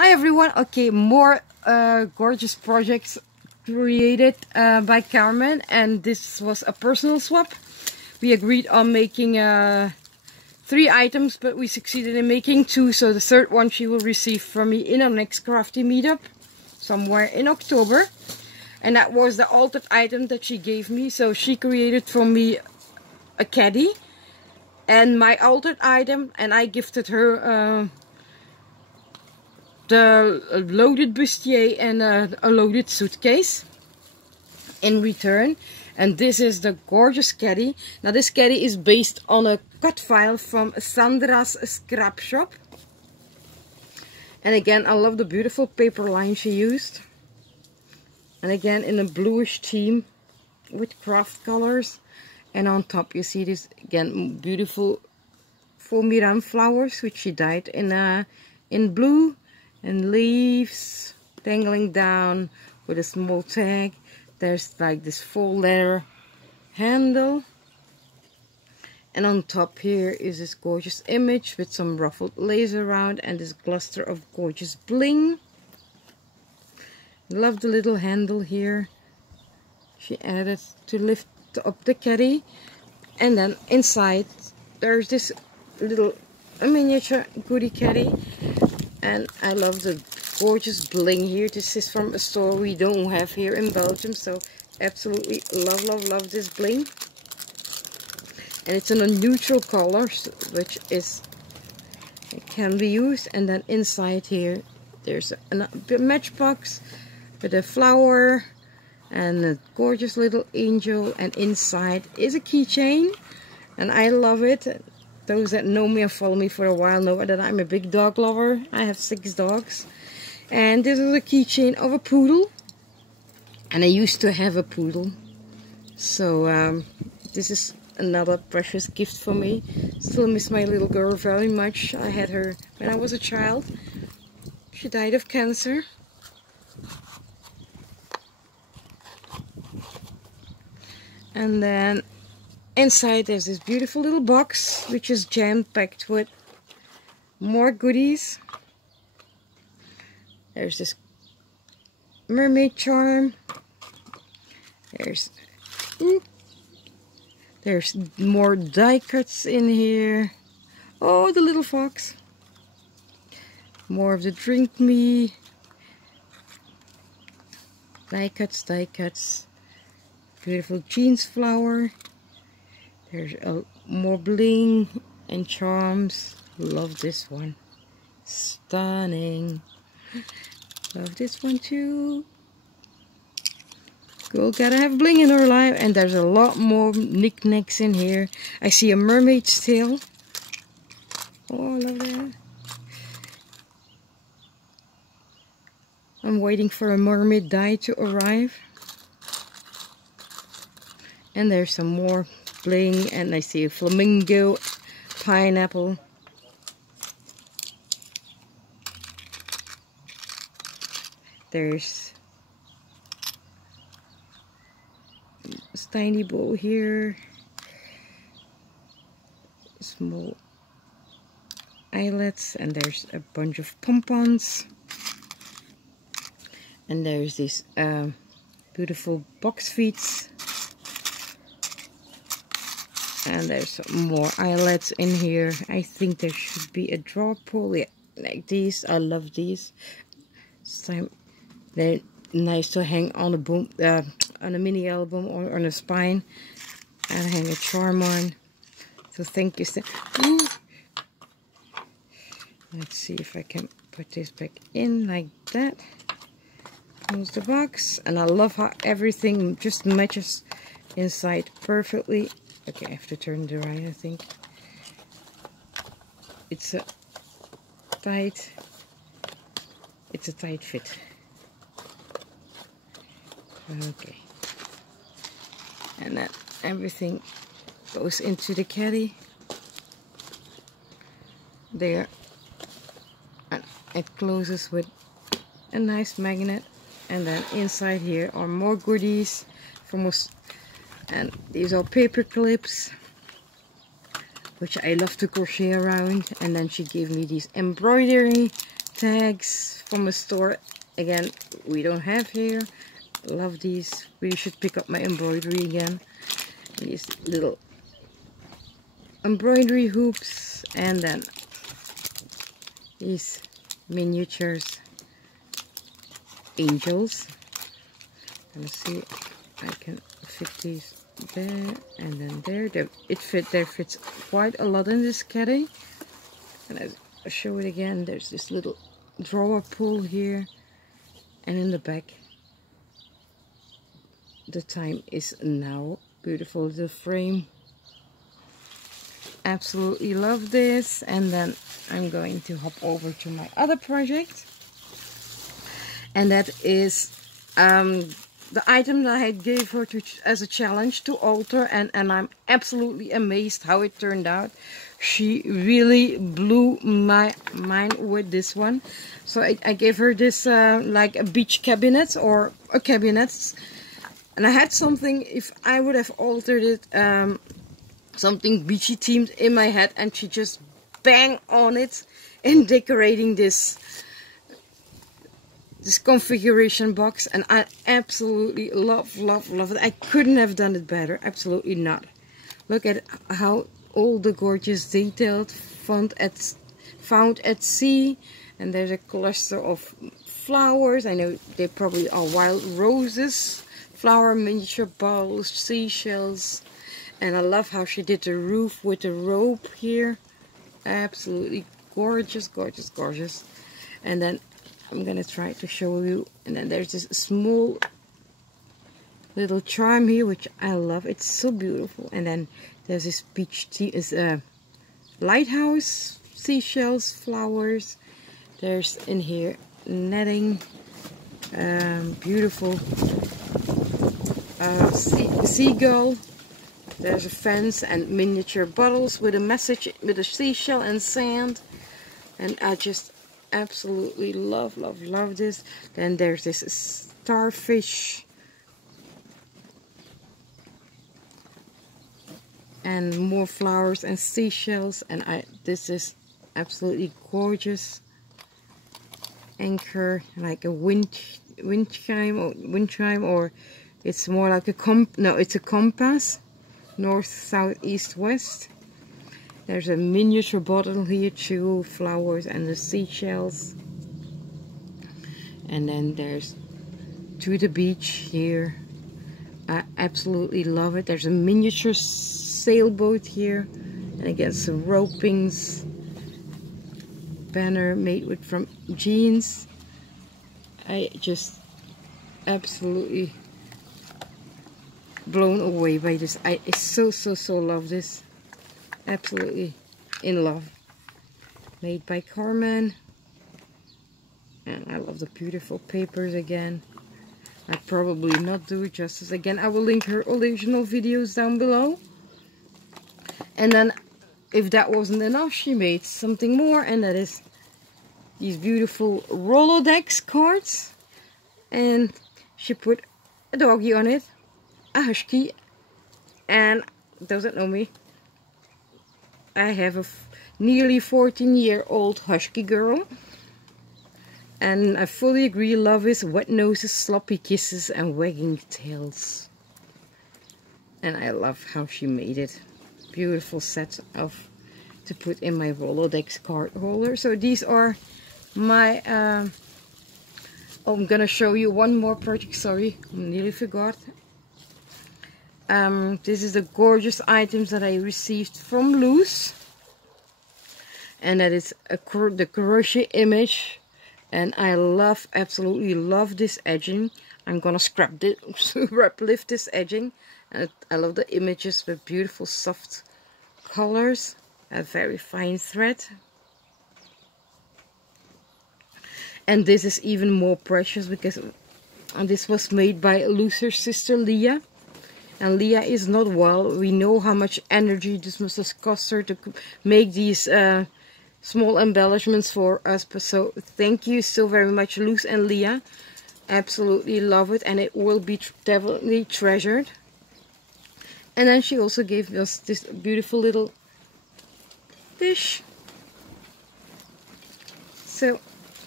Hi everyone. Okay, more gorgeous projects created by Carmen, and this was a personal swap. We agreed on making 3 items, but we succeeded in making 2, so the third one she will receive from me in our next Crafty meetup somewhere in October. And that was the altered item that she gave me. So she created for me a caddy and my altered item, and I gifted her the loaded bustier and a loaded suitcase in return. And this is the gorgeous caddy. Now this caddy is based on a cut file from Sandra's scrap shop. And again, I love the beautiful paper line she used. And again, in a bluish theme with craft colors. And on top you see this again beautiful Fomiran flowers, which she dyed in blue, and leaves dangling down with a small tag. There's like this full leather handle, and on top here is this gorgeous image with some ruffled lace around and this cluster of gorgeous bling. Love the little handle here she added to lift up the caddy. And then inside there's this little miniature goodie caddy, and I love the gorgeous bling here. This is from a store we don't have here in Belgium, so absolutely love this bling. And it's in a neutral color, which is, it can be used. And then inside here there's a matchbox with a flower and a gorgeous little angel, and inside is a keychain, and I love it. Those that know me and follow me for a while know that I'm a big dog lover. I have 6 dogs, and this is a keychain of a poodle, and I used to have a poodle, so this is another precious gift for me. Still miss my little girl very much. I had her when I was a child. She died of cancer. And then inside there's this beautiful little box, which is jam-packed with more goodies. There's this mermaid charm. There's more die cuts in here. Oh, the little fox. More of the drink me. Die cuts. Beautiful jeans flower. There's more bling and charms. Love this one. Stunning. Love this one too. Girl gotta have bling in her life. And there's a lot more knickknacks in here. I see a mermaid's tail. Oh, I love that. I'm waiting for a mermaid die to arrive. And there's some more bling, and I see a flamingo, pineapple. There's a tiny bowl here. Small eyelets, and there's a bunch of pompons. And there's these beautiful box feet. And there's some more eyelets in here. I think there should be a draw pull, yeah, like these. I love these. They're nice to hang on a boom, on a mini album or on a spine, and hang a charm on. So thank you. Let's see if I can put this back in like that. Close the box, and I love how everything just matches inside perfectly. Okay, I have to turn it around, I think. It's a tight fit. Okay. And then everything goes into the caddy. There. And it closes with a nice magnet. And then inside here are more goodies from us. And these are paper clips, which I love to crochet around. And then she gave me these embroidery tags from a store. Again, we don't have here. Love these. We should pick up my embroidery again. These little embroidery hoops, and then these miniatures angels. Let's see, I can fit these there and then there. There fits quite a lot in this caddy. And I'll show it again. There's this little drawer pull here, and in the back, the time is now. Beautiful little frame. Absolutely love this. And then I'm going to hop over to my other project, and that is the item that I gave her as a challenge to alter, and I'm absolutely amazed how it turned out. She really blew my mind with this one. So I gave her this like a beach cabinet or a cabinet, and I had something, if I would have altered it, something beachy themed in my head, and she just bang on it in decorating this configuration box, and I absolutely love it. I couldn't have done it better. Absolutely not. Look at how all the gorgeous detailed found at sea, and there's a cluster of flowers. I know they probably are wild roses, flower miniature bottles, seashells, and I love how she did the roof with the rope here. Absolutely gorgeous, gorgeous, gorgeous. And then I'm gonna try to show you, and then there's this small little charm here, which I love. It's so beautiful. And then there's this beach lighthouse, seashells, flowers. There's in here netting, beautiful seagull. There's a fence and miniature bottles with a message, with a seashell and sand. And I just absolutely love this. Then there's this starfish and more flowers and seashells, and this is absolutely gorgeous. Anchor, like a wind chime, or it's more like it's a compass, north, south, east, west. There's a miniature bottle here too, flowers and the seashells. And then there's to the beach here. I absolutely love it. There's a miniature sailboat here, and again some ropings. Banner made from jeans. I just absolutely blown away by this. I so love this. Absolutely in love. Made by Carmen, and I love the beautiful papers again. I probably not do it justice. Again, I will link her original videos down below. And then, if that wasn't enough, she made something more, and that is these beautiful Rolodex cards. And she put a doggy on it, a husky, and doesn't know me, I have a nearly 14-year-old husky girl, and I fully agree. Love is wet noses, sloppy kisses, and wagging tails. And I love how she made it. Beautiful set to put in my Rolodex card holder. So these are my oh, I'm gonna show you one more project. Sorry, I nearly forgot. This is the gorgeous items that I received from Loose, and that is the crochet image, and I absolutely love this edging. I'm gonna lift this edging, and I love the images with beautiful soft colors, a very fine thread. And this is even more precious because this was made by Looser's sister Leah. And Leah is not well. We know how much energy this must have cost her to make these small embellishments for us. So thank you so very much, Loose and Leah. Absolutely love it, and it will be definitely treasured. And then she also gave us this beautiful little dish. So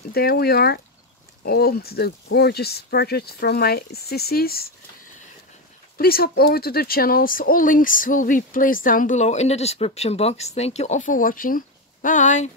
there we are. All the gorgeous projects from my sissies. Please hop over to the channels. All links will be placed down below in the description box. Thank you all for watching. Bye.